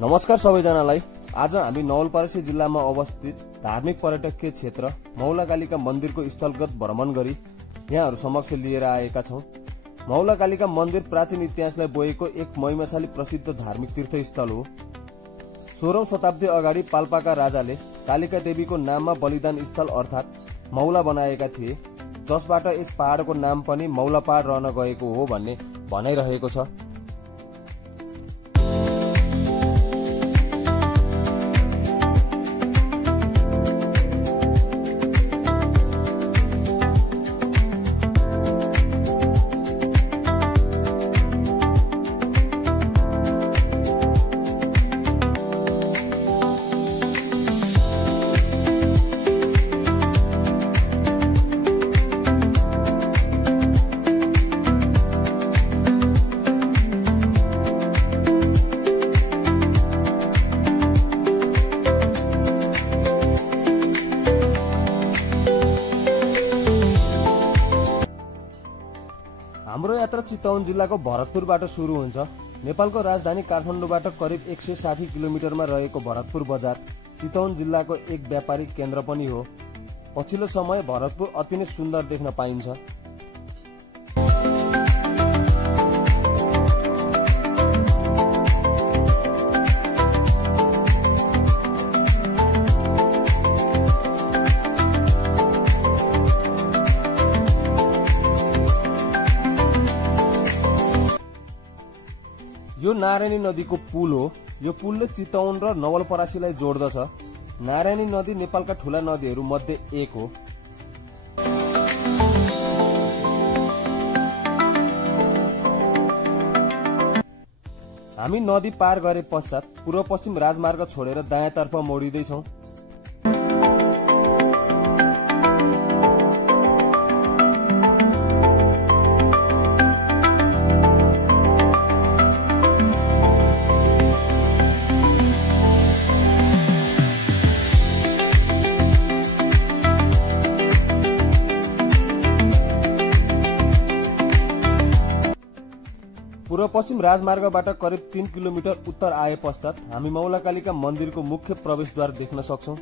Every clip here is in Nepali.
नमस्कार सबैजनालाई। आज हामी नवलपरासी जिल्लामा अवस्थित धार्मिक पर्यटकीय क्षेत्र मौलाकालिका मन्दिरको स्थलगत भ्रमण गरी यहाँहरू समक्ष लिएर आएका छौं। मौलाकालिका मन्दिर प्राचीन इतिहासलाई बोकेको एक महिमाशाली प्रसिद्ध धार्मिक तीर्थस्थल हो। 16औं शताब्दी अगाडि पाल्पाका राजाले कालिका देवीको नाममा बलिदान स्थल अर्थात् मौला बनाएका थिए, जसबाट यस पहाडको नाम पनि मौला पहाड रहन गएको हो भन्ने भनाइरहेको छ। हाम्रो यात्रा चितवन जिल्लाको भरतपुरबाट सुरु हुन्छ। नेपालको राजधानी काठमाडौँबाट करिब 160 किलोमिटरमा रहेको भरतपुर बजार चितवन जिल्लाको एक व्यापारिक केन्द्र पनि हो। पछिल्लो समय भरतपुर अति नै सुन्दर देख्न पाइन्छ। यो नारायणी नदीको पुल हो। यो पुलले चितवन र नवलपरासीलाई जोड्दछ। नारायणी नदी नेपालका ठूला नदीहरू मध्ये एक हो। हामी नदी पार गरे पश्चात पूर्व पश्चिम राजमार्ग छोडेर दायाँतर्फ मोडिँदैछौं। पूर्व पश्चिम राजमार्गबाट करिब 3 किलोमिटर उत्तर आए पश्चात हामी मौलाकालिका मन्दिरको मुख्य प्रवेशद्वार देख्न सक्छौं।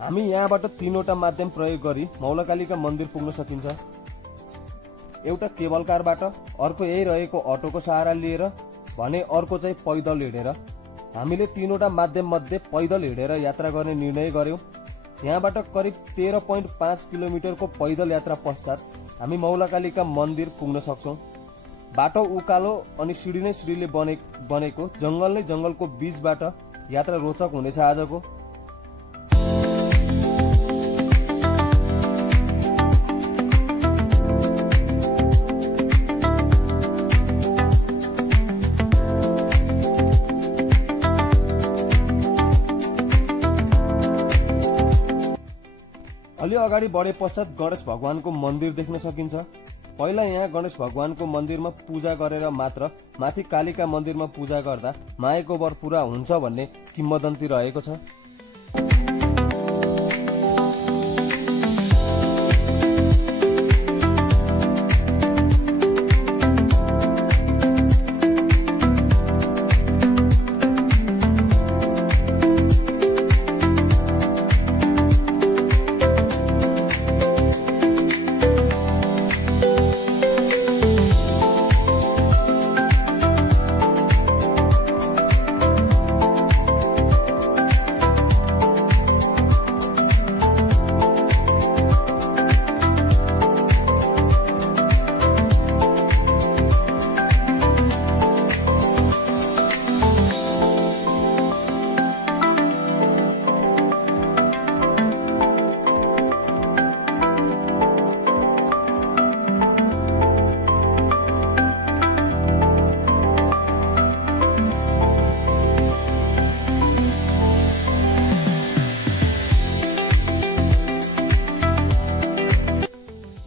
हामी यहाँबाट 3वटा माध्यम प्रयोग गरी मौलाकालिका मन्दिर पुग्न सकिन्छ। एउटा केबल कारबाट, अर्को यही रहेको अटोको सहारा लिएर भने अर्को चाहिँ पैदल हिँडेर। हामीले 3वटा माध्यम मध्ये पैदल हिँडेर यात्रा गर्ने निर्णय गर्यौं। यहाँबाट करिब 13.5 किलोमिटरको पैदल यात्रा पश्चात हामी मौलाकालिका मन्दिर पुग्न सक्छौं। बाटो उकालो अनि सिडी नै सिडीले बनेको जंगल नै जंगलको बीचबाट यात्रा रोचक हुनेछ आजको। अलि अगाडि बढे पश्चात गणेश भगवानको मन्दिर देख्न सकिन्छ। पहिला यहाँ गणेश भगवानको मन्दिरमा पूजा गरेर मात्र माथि कालिका मन्दिरमा पूजा गर्दा मायाको वर पूरा हुन्छ भन्ने किम्वदन्ती रहेको छ।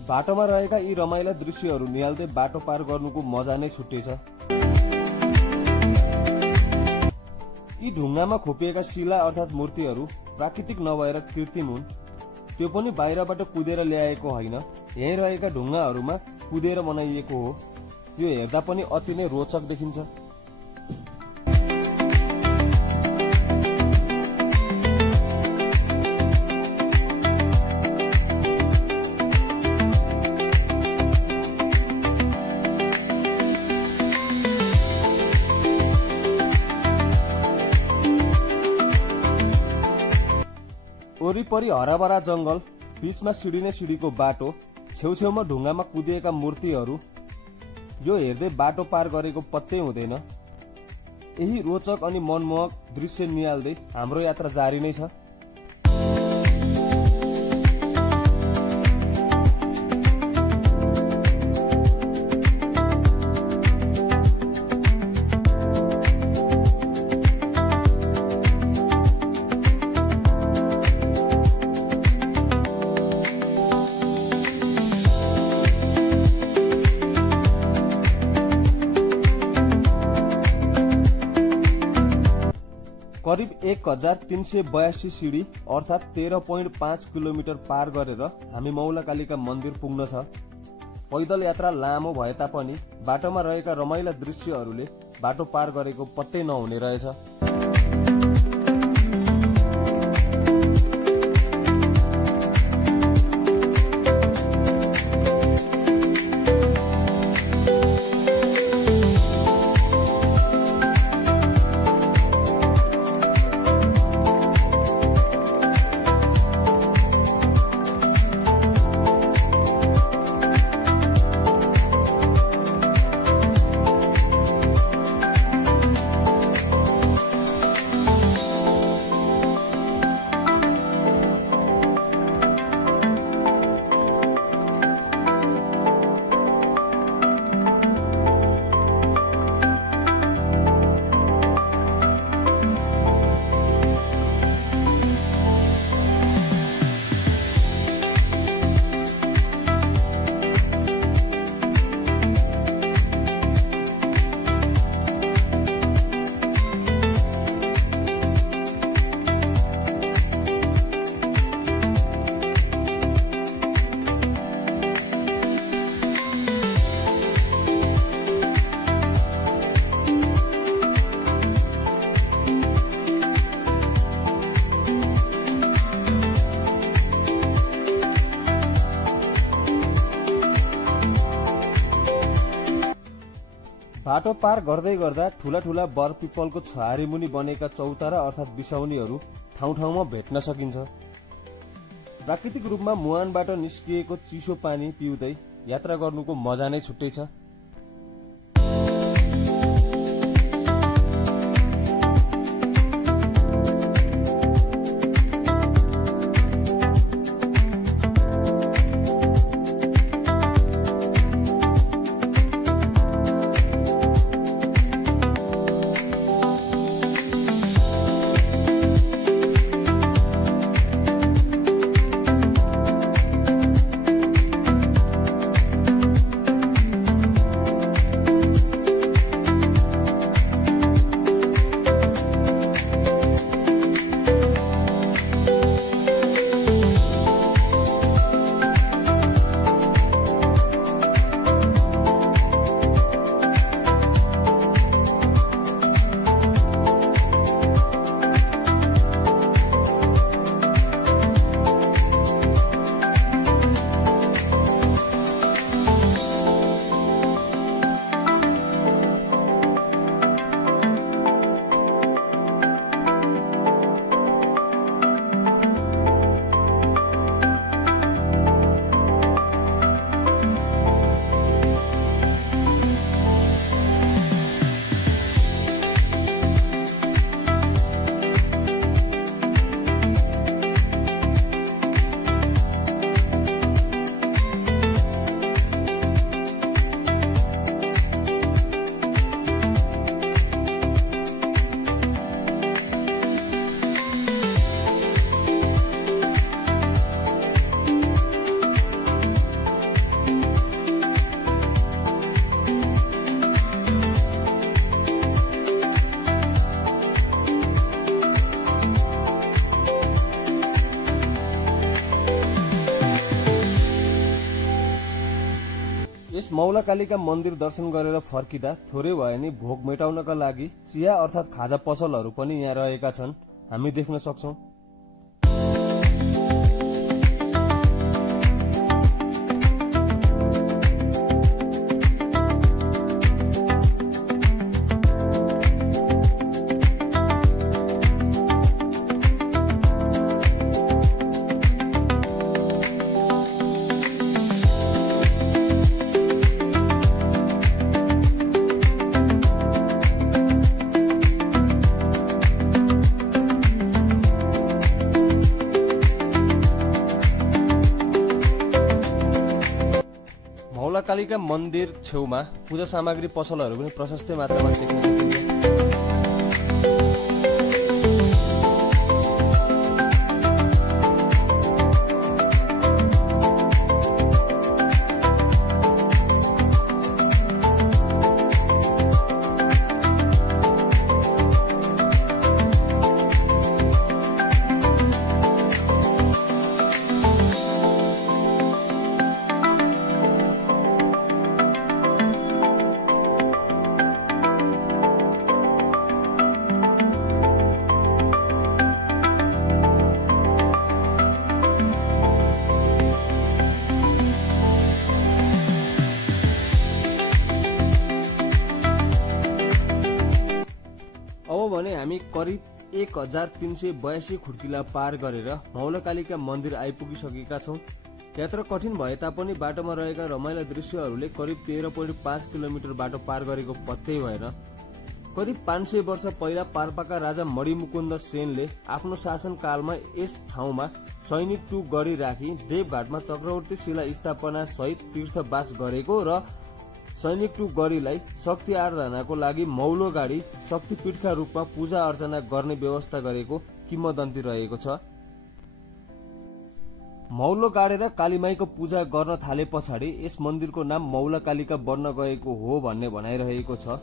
बाटोमा रहेका यी रमाइला दृश्यहरू निहाल्दै बाटो पार गर्नुको मजा नै छुट्टै छ। यी ढुङ्गामा खोपिएका शिला अर्थात् मूर्तिहरू प्राकृतिक नभएर कृत्रिम हुन्। त्यो पनि बाहिरबाट कुदेर ल्याएको होइन, यही रहेका ढुङ्गाहरूमा कुदेर बनाइएको हो। यो हेर्दा पनि अति नै रोचक देखिन्छ। वरिपरि हराभरा जंगल, बीचमा सिडिने सिडीको बाटो, छेउछेउमा ढुङ्गामा कुदिएका मूर्तिहरू, यो हेर्दै बाटो पार गरेको पत्तै हुँदैन। यही रोचक अनि मनमोहक दृश्य निहाल्दै हाम्रो यात्रा जारी नै छ। करिब 1382 सिडी अर्थात 13.5 किलोमिटर पार गरेर हामी मौलाकालीका मन्दिर पुग्न छ। पैदल यात्रा लामो भए तापनि बाटोमा रहेका रमाइला दृश्यहरूले बाटो पार गरेको पत्तै नहुने रहेछ। बाटो पार गर्दै गर्दा ठूला ठूला बर पिपलको छहारी मुनि बनेका चौतारा अर्थात बिसौनीहरू ठाउँ ठाउँमा भेट्न सकिन्छ। प्राकृतिक रूपमा मुहानबाट निस्किएको चिसो पानी पिउँदै यात्रा गर्नुको मजा नै छुट्टै छ। यस मौलाकालीका मन्दिर दर्शन गरेर फर्किँदा थोरै भए नि भोक मेटाउनका लागि चिया अर्थात खाजा पसलहरू पनि यहाँ रहेका छन्, हामी देख्न सक्छौं। मौलाकालिका मन्दिर छेउमा पूजा सामग्री पसलहरू पनि प्रशस्तै मात्रामा देख्न सकिन्छ। अब भने हामी करिब 1382 खुड्किला पार गरेर मौलाकालिका मन्दिर आइपुगिसकेका छौं। यात्रा कठिन भए तापनि बाटोमा रहेका रमाइला दृश्यहरूले करिब 13.5 किलोमिटर बाटो पार गरेको पत्तै भएन। करिब 500 वर्ष पहिला पाल्पाका राजा मणिमुकुन्द सेनले आफ्नो शासनकालमा यस ठाउँमा सैनिक टू गढी राखी देवघाटमा चक्रवर्ती शिला स्थापना सहित तीर्थवास गरेको र सैनिक टू गढीलाई शक्ति आराधनाको लागि मौलो गाडी शक्तिपीठका रूपमा पूजा अर्चना गर्ने व्यवस्था गरेको किम्वदन्ती रहेको छ। मौलो गाडेर कालीमाईको पूजा गर्न थाले पछाडि यस मन्दिरको नाम मौलाकालिका बन्न गएको हो भन्ने भनाइरहेको छ।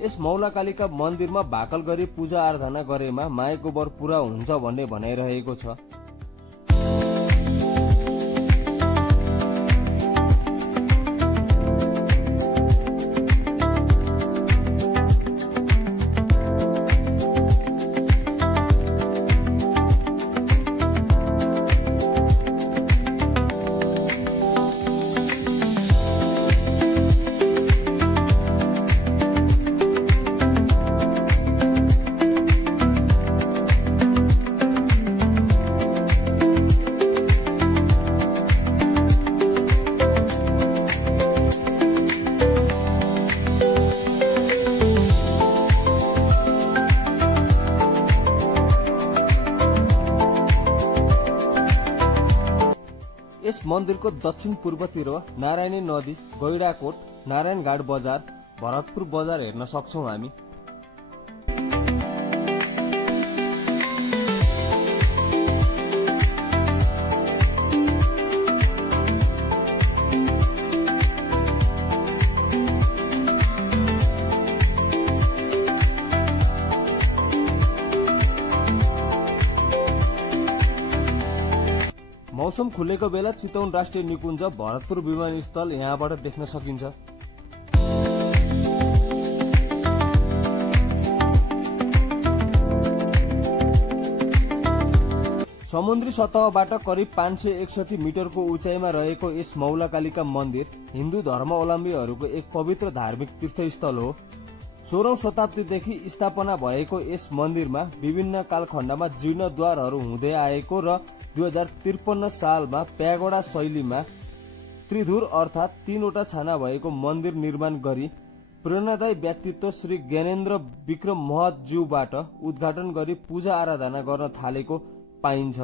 यस मौलाकालिका मन्दिरमा भाकल गरी पूजा आराधना गरेमा मायाको वर पूरा हुन्छ भन्ने भनाइरहेको छ। यस मन्दिरको दक्षिण पूर्वतिर नारायणी नदी, गैडाकोट, नारायणघाट बजार, भरतपुर बजार हेर्न सक्छौं हामी। मौसम खुलेको बेला चितवन राष्ट्रिय निकुञ्ज, भरतपुर विमानस्थल यहाँबाट देख्न सकिन्छ। समुद्री सतहबाट करिब 561 मिटरको उचाइमा रहेको यस मौलाकालिका मन्दिर हिन्दू धर्मावलम्बीहरूको एक पवित्र धार्मिक तीर्थस्थल हो। 16औं शताब्दीदेखि स्थापना भएको यस मन्दिरमा विभिन्न कालखण्डमा जीर्णोद्धारहरू हुँदै आएको र 2053 सालमा प्यागोडा शैलीमा त्रिधुर अर्थात 3वटा छाना भएको मन्दिर निर्माण गरी प्रेरणादायी व्यक्तित्व श्री ज्ञानेन्द्र विक्रम महतज्यूबाट उद्घाटन गरी पूजा आराधना गर्न थालेको पाइन्छ।